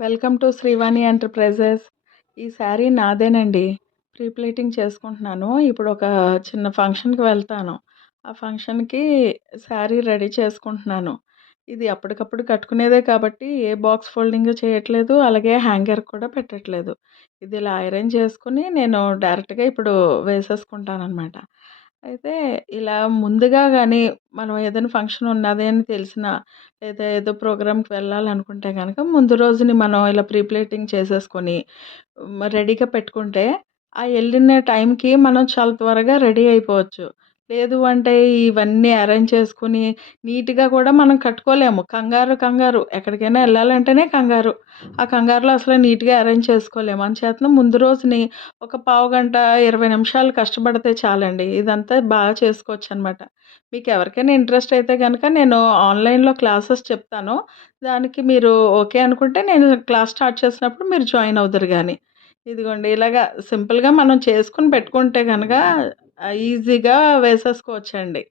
Welcome to Srivani enterprises. ఈ sari నాదేనండి. Pre pleating చేసుకుంటున్నాను. ఇప్పుడు ఒక చిన్న ఫంక్షన్‌కి వెళ్తాను. ఆ ఫంక్షన్‌కి శారీ రెడీ చేసుకుంటున్నాను. ఇది అప్పటికప్పుడు కట్టుకునేదే కాబట్టి ఏ బాక్స్ ఫోల్డింగ్ చేయట్లేదు. అలాగే హ్యాంగర్ కూడా పెట్టట్లేదు. ఇది ఇలా ఐరన్ చేసుకొని నేను డైరెక్ట్‌గా ఇప్పుడు వేసేసుకుంటాననమాట. అయితే ఇలా ముందుగా గాని మనం ఏదైనా ఫంక్షన్ ఉన్నది అని తెలిసినా లేదా ఏదో ప్రోగ్రామ్‌కి వెళ్ళాలనుకుంటే గనక ముందు రోజుని మనం ఇలా ప్రీ ప్లేటింగ్ చేసేసుకొని రెడీగా పెట్టుకుంటే, ఆ ఎళ్ళిన టైంకి మనం చాలా త్వరగా రెడీ అయిపోవచ్చు. లేదు అంటే ఇవన్నీ అరేంజ్ చేసుకొని నీట్‌గా కూడా మనం కట్టుకోలేము. కంగారు, కంగారు ఎక్కడికైనా ఎళ్ళాలంటేనే కంగారు. ఆ కంగారులో అసలు నీట్‌గా అరేంజ్ చేసుకోలేము. అంచేతన ముందు రోజుని ఒక పావుగంట, 20 నిమిషాలు కష్టపడితే చాలండి. ఇదంతా బాగా చేసుకోవచ్చనమాట. మీకెవరికైనా ఇంట్రెస్ట్ అయితే గనక నేను ఆన్‌లైన్‌లో క్లాసెస్ చెప్తాను. దానికి మీరు ఓకే అనుకుంటే నేను క్లాస్ స్టార్ట్ చేసినప్పుడు మీరు జాయిన్ అవుదురు గాని. ఇదిగోండి ఇలాగా సింపుల్‌గా మనం చేసుకొని పెట్టుకుంటే గనక ఈజీగా వేసేసుకోవచ్చండి.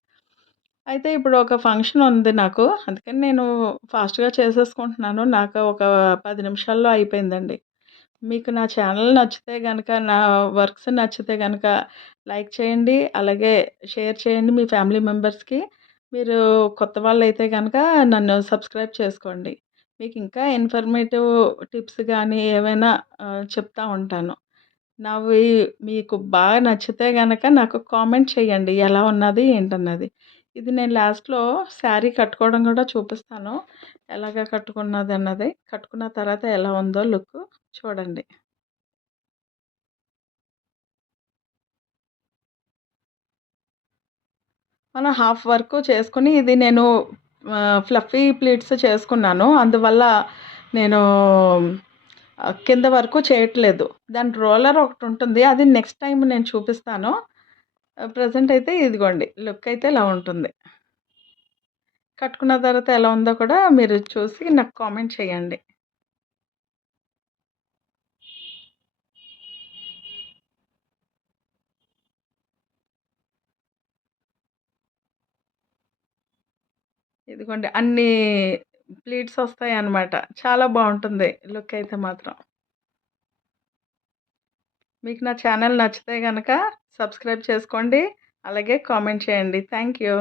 అయితే ఇప్పుడు ఒక ఫంక్షన్ ఉంది నాకు. అందుకని నేను ఫాస్ట్‌గా చేసేసుకుంటున్నాను. నాకు ఒక 10 నిమిషాల్లో అయిపోయిందండి. మీకు నా ఛానల్ నచ్చితే గనక, నా వర్క్స్ నచ్చితే గనక లైక్ చేయండి. అలాగే షేర్ చేయండి మీ ఫ్యామిలీ మెంబర్స్‌కి. మీరు కొత్త వాళ్ళైతే గనక నన్ను సబ్స్క్రైబ్ చేసుకోండి. మీకు ఇంకా ఇన్ఫర్మేటివ్ టిప్స్ గానీ ఏవైనా చెప్తా ఉంటాను. నావి మీకు బాగా నచ్చితే గనక నాకు కామెంట్ చేయండి. ఎలా ఉన్నది ఏంటన్నది. ఇది నేను లాస్ట్‌లో శారీ కట్టుకోవడం గూడా చూపిస్తాను. ఎలాగా కట్టుకున్నదన్నది. కట్టుకున్న తర్వాత ఎలా ఉందో లుక్కు చూడండి. మనం హాఫ్ వర్క్ చేసుకొని ఇది నేను ఫ్లఫీ ప్లీట్స్ చేసుకున్నాను. అందువల్ల నేను కింద వరకు చేయట్లేదు. దాని రోలర్ ఒకటుంటుంది. అది నెక్స్ట్ టైమ్ నేను చూపిస్తాను. ప్రెజెంట్ అయితే ఇదిగోండి లుక్ అయితే ఇలా ఉంటుంది. కట్టుకున్న తర్వాత ఎలా ఉందో కూడా మీరు చూసి నాకు కామెంట్ చేయండి. ఇదిగోండి అన్నీ ప్లీట్స్ వస్తాయన్నమాట. చాలా బావుంటుంది లుక్ అయితే మాత్రం. మీకు నా ఛానల్ నచ్చితే గనక సబ్స్క్రైబ్ చేసుకోండి. అలాగే కామెంట్ చేయండి. Thank you.